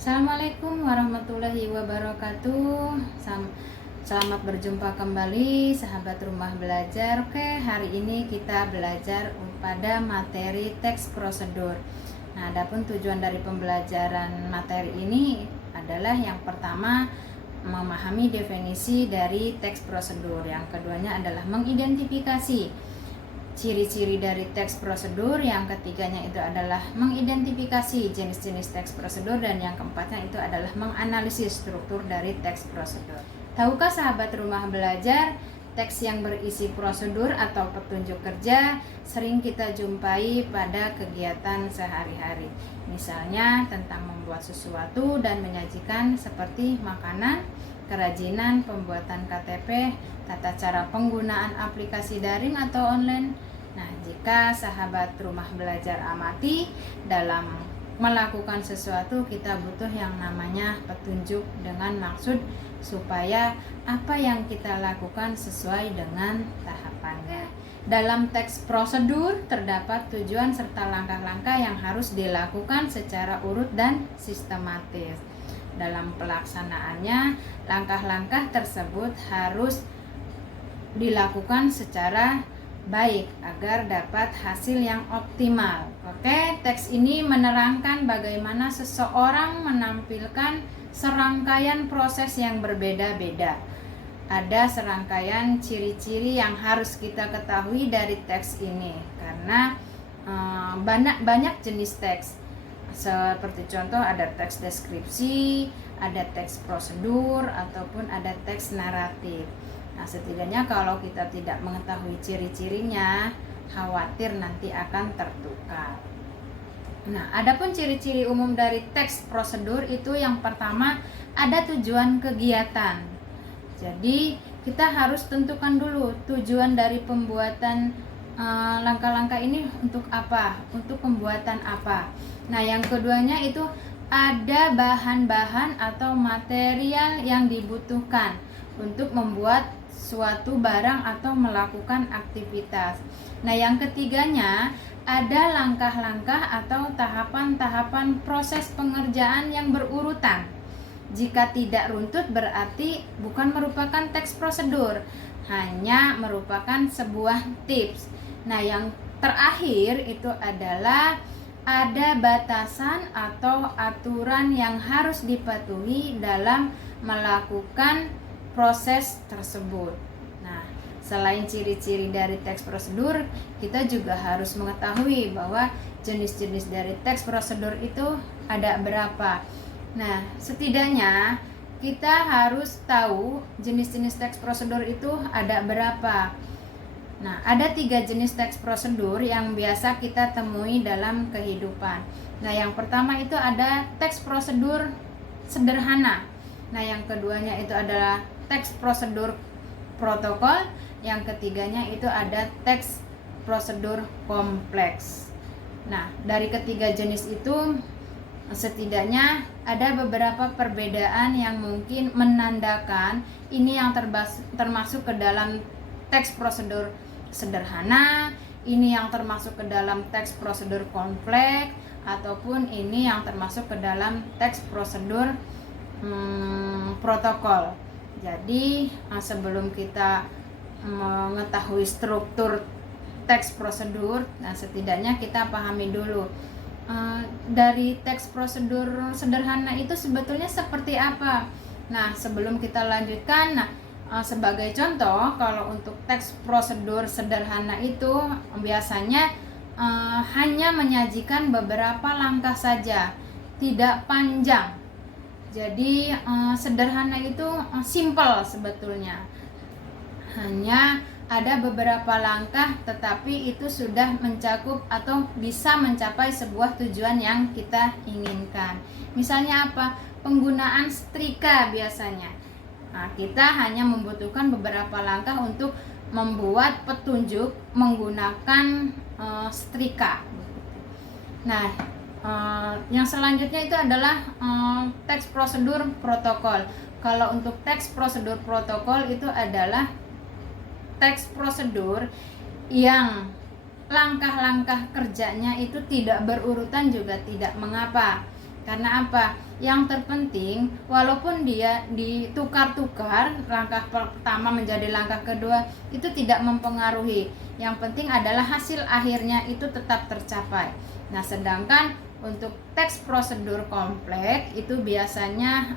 Assalamualaikum warahmatullahi wabarakatuh. Selamat berjumpa kembali sahabat rumah belajar. Oke, hari ini kita belajar pada materi teks prosedur. Nah, adapun tujuan dari pembelajaran materi ini adalah yang pertama memahami definisi dari teks prosedur. Yang keduanya adalah mengidentifikasi ciri-ciri dari teks prosedur, yang ketiganya itu adalah mengidentifikasi jenis-jenis teks prosedur, dan yang keempatnya itu adalah menganalisis struktur dari teks prosedur. Tahukah sahabat rumah belajar, teks yang berisi prosedur atau petunjuk kerja sering kita jumpai pada kegiatan sehari-hari. Misalnya tentang membuat sesuatu dan menyajikan seperti makanan, kerajinan, pembuatan KTP, tata cara penggunaan aplikasi daring atau online. Nah, jika sahabat rumah belajar amati, dalam melakukan sesuatu kita butuh yang namanya petunjuk, dengan maksud supaya apa yang kita lakukan sesuai dengan tahapannya. Dalam teks prosedur terdapat tujuan serta langkah-langkah yang harus dilakukan secara urut dan sistematis. Dalam pelaksanaannya, langkah-langkah tersebut harus dilakukan secara baik agar dapat hasil yang optimal. Oke, teks ini menerangkan bagaimana seseorang menampilkan serangkaian proses yang berbeda-beda. Ada serangkaian ciri-ciri yang harus kita ketahui dari teks ini, karena banyak jenis teks. Seperti contoh, ada teks deskripsi, ada teks prosedur, ataupun ada teks naratif. Nah, setidaknya kalau kita tidak mengetahui ciri-cirinya, khawatir nanti akan tertukar. Nah, adapun ciri-ciri umum dari teks prosedur itu yang pertama ada tujuan kegiatan. Jadi, kita harus tentukan dulu tujuan dari pembuatan langkah-langkah ini untuk apa, untuk pembuatan apa. Nah, yang keduanya itu ada bahan-bahan atau material yang dibutuhkan untuk membuat suatu barang atau melakukan aktivitas. Nah, yang ketiganya ada langkah-langkah atau tahapan-tahapan proses pengerjaan yang berurutan. Jika tidak runtut berarti bukan merupakan teks prosedur, hanya merupakan sebuah tips. Nah, yang terakhir itu adalah ada batasan atau aturan yang harus dipatuhi dalam melakukan proses tersebut. Nah, selain ciri-ciri dari teks prosedur, kita juga harus mengetahui bahwa jenis-jenis dari teks prosedur itu ada berapa. Nah, setidaknya kita harus tahu jenis-jenis teks prosedur itu ada berapa. Nah, ada 3 jenis teks prosedur yang biasa kita temui dalam kehidupan. Nah, yang pertama itu ada teks prosedur sederhana. Nah, yang keduanya itu adalah teks prosedur protokol, yang ketiganya itu ada teks prosedur kompleks. Nah, dari ketiga jenis itu setidaknya ada beberapa perbedaan yang mungkin menandakan ini yang termasuk ke dalam teks prosedur sederhana, ini yang termasuk ke dalam teks prosedur kompleks, ataupun ini yang termasuk ke dalam teks prosedur protokol. Jadi sebelum kita mengetahui struktur teks prosedur, nah setidaknya kita pahami dulu dari teks prosedur sederhana itu sebetulnya seperti apa. Nah, sebelum kita lanjutkan, sebagai contoh, kalau untuk teks prosedur sederhana itu biasanya hanya menyajikan beberapa langkah saja, tidak panjang. Jadi sederhana itu simple sebetulnya, hanya ada beberapa langkah, tetapi itu sudah mencakup atau bisa mencapai sebuah tujuan yang kita inginkan. Misalnya apa? Penggunaan setrika biasanya. Nah, kita hanya membutuhkan beberapa langkah untuk membuat petunjuk menggunakan setrika. Nah, yang selanjutnya itu adalah teks prosedur protokol. Kalau untuk teks prosedur protokol itu adalah teks prosedur yang langkah-langkah kerjanya itu tidak berurutan juga tidak mengapa. Karena apa? Yang terpenting, walaupun dia ditukar-tukar, langkah pertama menjadi langkah kedua, itu tidak mempengaruhi. Yang penting adalah hasil akhirnya itu tetap tercapai. Nah, sedangkan untuk teks prosedur kompleks itu biasanya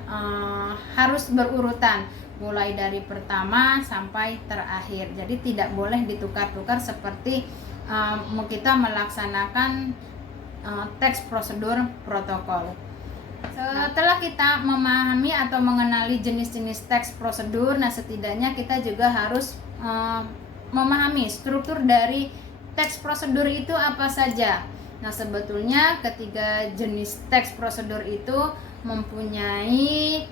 harus berurutan, mulai dari pertama sampai terakhir. Jadi tidak boleh ditukar-tukar seperti kita melaksanakan teks prosedur protokol. Setelah kita memahami atau mengenali jenis-jenis teks prosedur, nah setidaknya kita juga harus memahami struktur dari teks prosedur itu apa saja. Nah, sebetulnya ketiga jenis teks prosedur itu mempunyai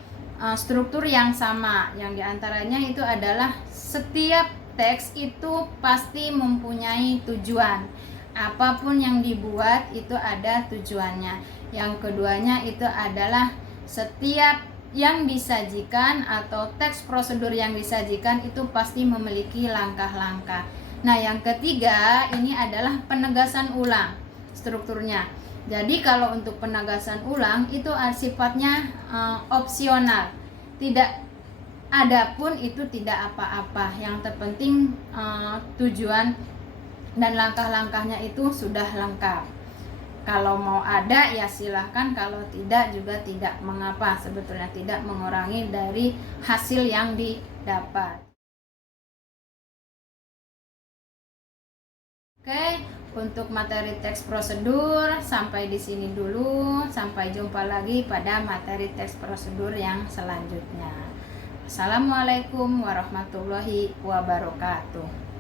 struktur yang sama. Yang diantaranya itu adalah setiap teks itu pasti mempunyai tujuan. Apapun yang dibuat itu ada tujuannya. Yang keduanya itu adalah setiap yang disajikan atau teks prosedur yang disajikan itu pasti memiliki langkah-langkah. Nah, yang ketiga ini adalah penegasan ulang strukturnya. Jadi kalau untuk penegasan ulang itu sifatnya opsional. Tidak ada pun itu tidak apa-apa. Yang terpenting tujuan dan langkah-langkahnya itu sudah lengkap. Kalau mau ada ya silahkan, kalau tidak juga tidak mengapa. Sebetulnya tidak mengurangi dari hasil yang didapat. Oke, untuk materi teks prosedur sampai di sini dulu. Sampai jumpa lagi pada materi teks prosedur yang selanjutnya. Assalamualaikum warahmatullahi wabarakatuh.